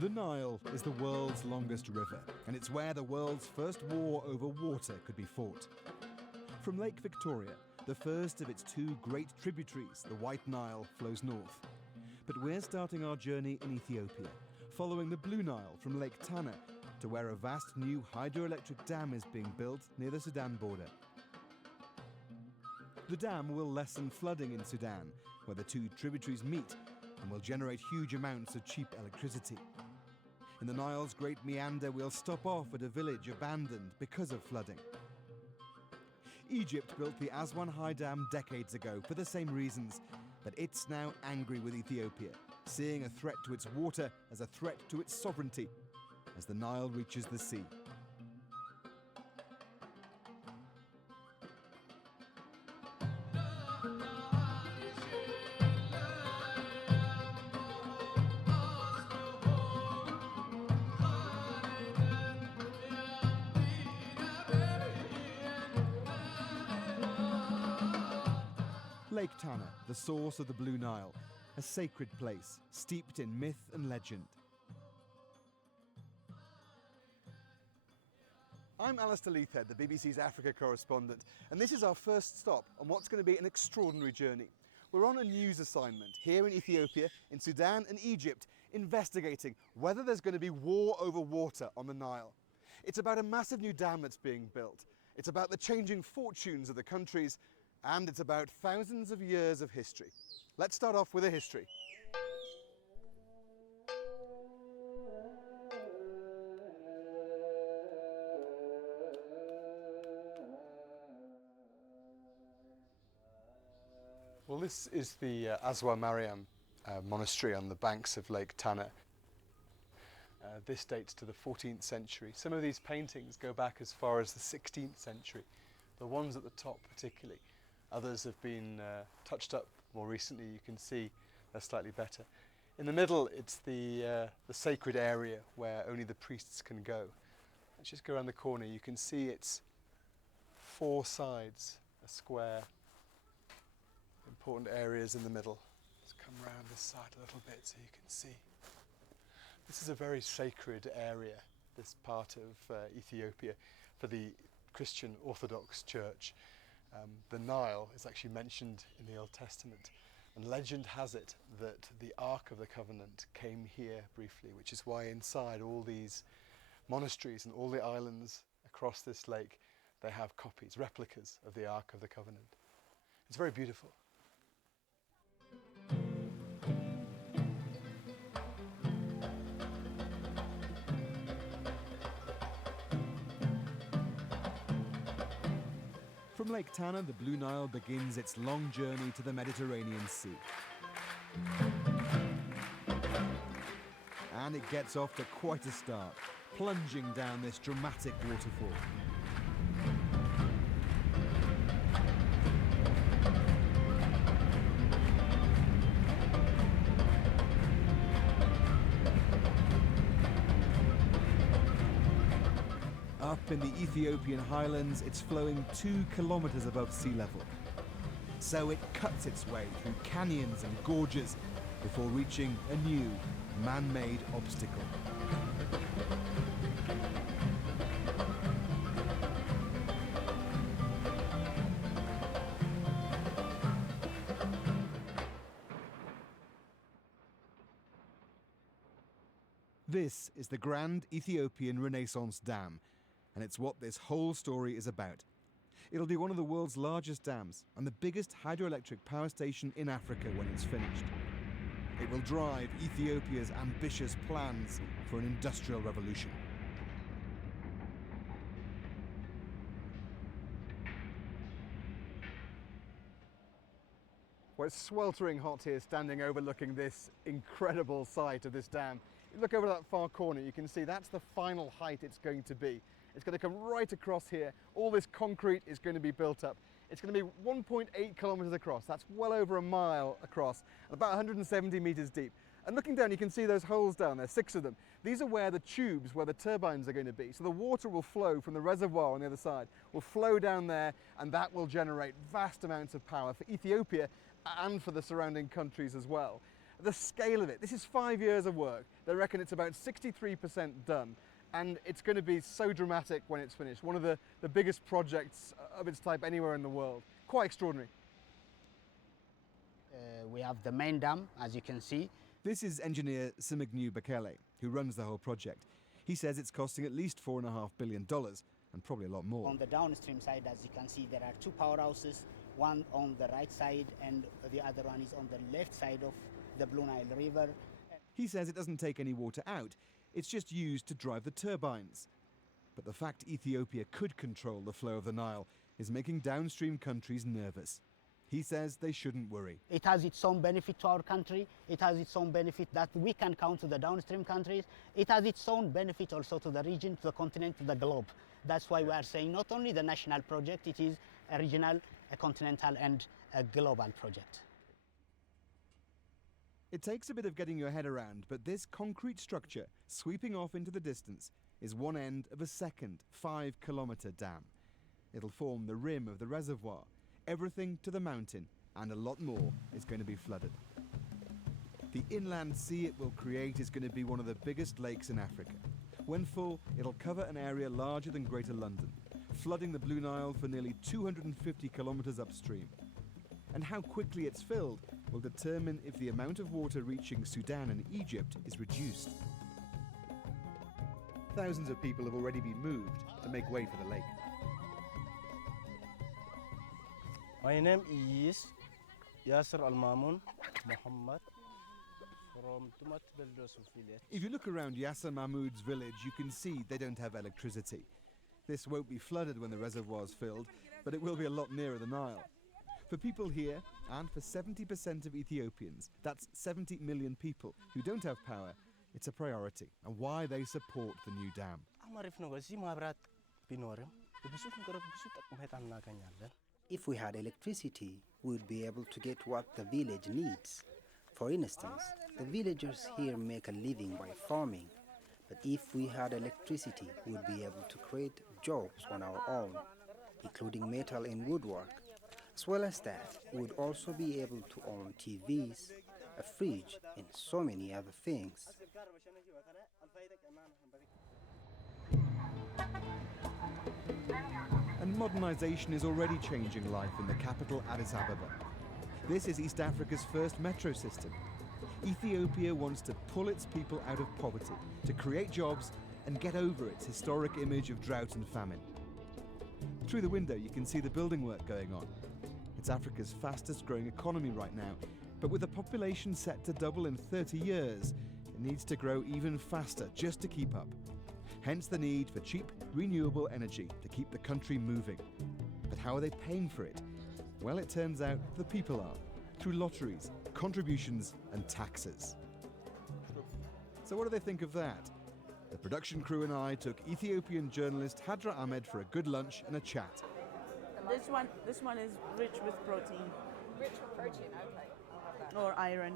The Nile is the world's longest river, and it's where the world's first war over water could be fought. From Lake Victoria, the first of its two great tributaries, the White Nile, flows north. But we're starting our journey in Ethiopia, following the Blue Nile from Lake Tana to where a vast new hydroelectric dam is being built near the Sudan border. The dam will lessen flooding in Sudan, where the two tributaries meet, and will generate huge amounts of cheap electricity. In the Nile's great meander, we'll stop off at a village abandoned because of flooding. Egypt built the Aswan High Dam decades ago for the same reasons, but it's now angry with Ethiopia, seeing a threat to its water as a threat to its sovereignty as the Nile reaches the sea. Lake Tana, the source of the Blue Nile, a sacred place steeped in myth and legend. I'm Alistair Leithhead, the BBC's Africa correspondent, and this is our first stop on what's going to be an extraordinary journey. We're on a news assignment here in Ethiopia, in Sudan and Egypt, investigating whether there's going to be war over water on the Nile. It's about a massive new dam that's being built. It's about the changing fortunes of the countries, and it's about thousands of years of history. Let's start off with a history. Well, this is the Miriam Monastery on the banks of Lake Tana. This dates to the 14th century. Some of these paintings go back as far as the 16th century, the ones at the top particularly. Others have been touched up more recently. You can see they're slightly better. In the middle, it's the sacred area where only the priests can go. Let's just go around the corner. You can see it's four sides, a square. Important areas in the middle. Let's come around this side a little bit so you can see. This is a very sacred area, this part of Ethiopia, for the Christian Orthodox Church. The Nile is actually mentioned in the Old Testament, and legend has it that the Ark of the Covenant came here briefly, which is why inside all these monasteries and all the islands across this lake, they have copies, replicas of the Ark of the Covenant. It's very beautiful. From Lake Tana, the Blue Nile begins its long journey to the Mediterranean Sea. And it gets off to quite a start, plunging down this dramatic waterfall. Up in the Ethiopian Highlands, it's flowing 2 kilometers above sea level. So it cuts its way through canyons and gorges before reaching a new, man-made obstacle. This is the Grand Ethiopian Renaissance Dam, and it's what this whole story is about. It'll be one of the world's largest dams and the biggest hydroelectric power station in Africa when it's finished. It will drive Ethiopia's ambitious plans for an industrial revolution. Well, it's sweltering hot here, standing overlooking this incredible sight of this dam. You look over that far corner, you can see that's the final height it's going to be. It's going to come right across here. All this concrete is going to be built up. It's going to be 1.8 kilometers across. That's well over a mile across, and about 170 meters deep. And looking down, you can see those holes down there, 6 of them. These are where the tubes, where the turbines are going to be. So the water will flow from the reservoir on the other side, will flow down there, and that will generate vast amounts of power for Ethiopia and for the surrounding countries as well. the scale of it. This is 5 years of work. They reckon it's about 63% done, and it's going to be so dramatic when it's finished. One of the biggest projects of its type anywhere in the world. Quite extraordinary. We have the main dam, as you can see. This is engineer Simignu Bekele, who runs the whole project. He says it's costing at least $4.5 billion, and probably a lot more. On the downstream side, as you can see, there are two powerhouses, one on the right side and the other one is on the left side of the Blue Nile River. He says it doesn't take any water out, it's just used to drive the turbines. But the fact Ethiopia could control the flow of the Nile is making downstream countries nervous. He says they shouldn't worry. It has its own benefit to our country. It has its own benefit that we can count to the downstream countries. It has its own benefit also to the region, to the continent, to the globe. That's why we are saying not only the national project, it is a regional, a continental and a global project. It takes a bit of getting your head around, but this concrete structure sweeping off into the distance is one end of a second 5-kilometre dam. It'll form the rim of the reservoir. Everything to the mountain, and a lot more is going to be flooded. The inland sea it will create is going to be one of the biggest lakes in Africa. When full, it'll cover an area larger than Greater London, flooding the Blue Nile for nearly 250 kilometres upstream. And how quickly it's filled will determine if the amount of water reaching Sudan and Egypt is reduced. Thousands of people have already been moved to make way for the lake. My name is Yasser Al-Mamun Muhammad from Tumat Beldosu village. If you look around Yasser Mahmoud's village, you can see they don't have electricity. This won't be flooded when the reservoir's filled, but it will be a lot nearer the Nile. For people here, and for 70% of Ethiopians, that's 70 million people who don't have power, it's a priority, and why they support the new dam. If we had electricity, we would be able to get what the village needs. For instance, the villagers here make a living by farming. But if we had electricity, we would be able to create jobs on our own, including metal and woodwork. As well as that, we would also be able to own TVs, a fridge, and so many other things. And modernisation is already changing life in the capital, Addis Ababa. This is East Africa's first metro system. Ethiopia wants to pull its people out of poverty, to create jobs and get over its historic image of drought and famine. Through the window you can see the building work going on. It's Africa's fastest growing economy right now, but with a population set to double in 30 years, it needs to grow even faster just to keep up. Hence the need for cheap, renewable energy to keep the country moving. But how are they paying for it? Well, it turns out the people are, through lotteries, contributions and taxes. So what do they think of that? The production crew and I took Ethiopian journalist Hadra Ahmed for a good lunch and a chat. This one is rich with protein. Rich with protein, okay. Or iron.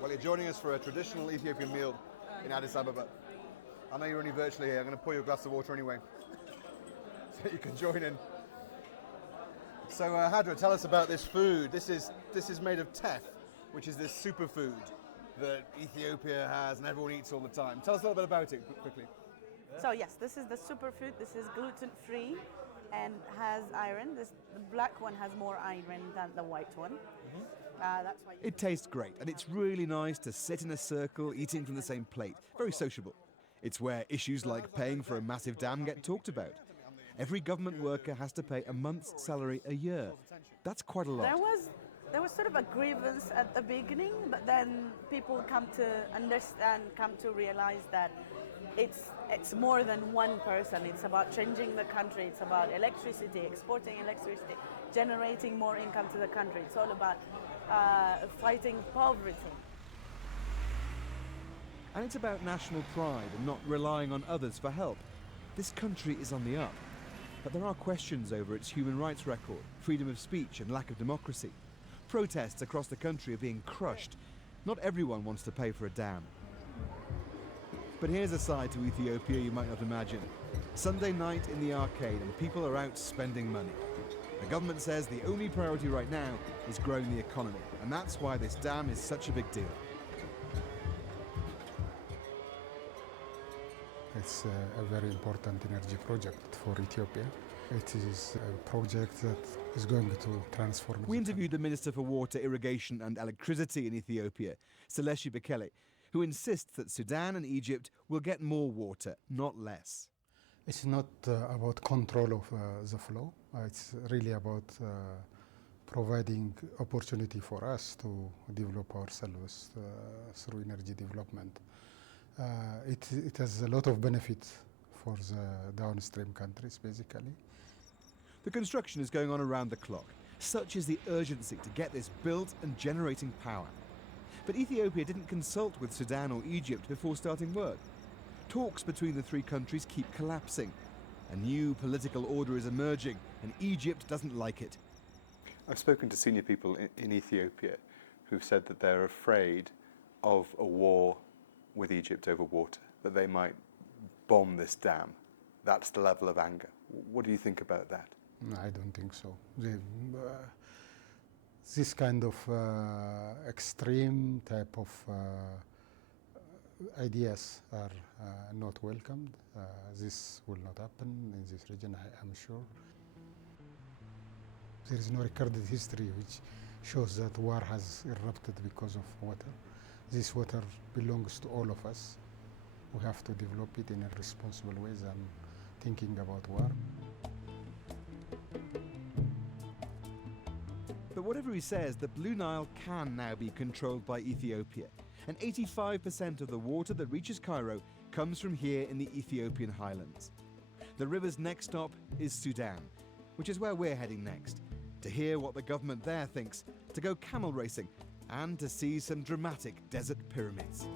Well, you're joining us for a traditional Ethiopian meal in Addis Ababa. I know you're only virtually here. I'm going to pour you a glass of water anyway, so you can join in. So, Hadra, tell us about this food. This is made of teff, which is this superfood that Ethiopia has and everyone eats all the time. Tell us a little bit about it quickly. So yes, this is the superfood. This is gluten-free and has iron. The black one has more iron than the white one. That's why It tastes great, and it's really nice to sit in a circle eating from the same plate. Very sociable. It's where issues like paying for a massive dam get talked about. Every government worker has to pay a month's salary a year. That's quite a lot. There was sort of a grievance at the beginning, but then people come to understand, come to realize that it's more than one person. It's about changing the country. It's about electricity, exporting electricity, generating more income to the country. It's all about fighting poverty. And it's about national pride and not relying on others for help. This country is on the up, but there are questions over its human rights record, freedom of speech and lack of democracy. Protests across the country are being crushed. Not everyone wants to pay for a dam. But here's a side to Ethiopia you might not imagine. Sunday night in the arcade and people are out spending money. The government says the only priority right now is growing the economy, and that's why this dam is such a big deal. It's a very important energy project for Ethiopia. It is a project that is going to transform. We interviewed the Minister for Water, Irrigation and Electricity in Ethiopia, Seleshi Bekele, who insists that Sudan and Egypt will get more water, not less. It's not about control of the flow. It's really about providing opportunity for us to develop ourselves through energy development. It has a lot of benefits for the downstream countries, basically. The construction is going on around the clock. Such is the urgency to get this built and generating power. But Ethiopia didn't consult with Sudan or Egypt before starting work. Talks between the three countries keep collapsing. A new political order is emerging, and Egypt doesn't like it. I've spoken to senior people in Ethiopia who've said that they're afraid of a war with Egypt over water, that they might bomb this dam. That's the level of anger. What do you think about that? No, I don't think so. This kind of extreme type of ideas are not welcomed. This will not happen in this region, I am sure. There is no recorded history which shows that war has erupted because of water. This water belongs to all of us. We have to develop it in a responsible way than thinking about war. But whatever he says, the Blue Nile can now be controlled by Ethiopia. And 85% of the water that reaches Cairo comes from here in the Ethiopian Highlands. The river's next stop is Sudan, which is where we're heading next, to hear what the government there thinks, to go camel racing, and to see some dramatic desert pyramids.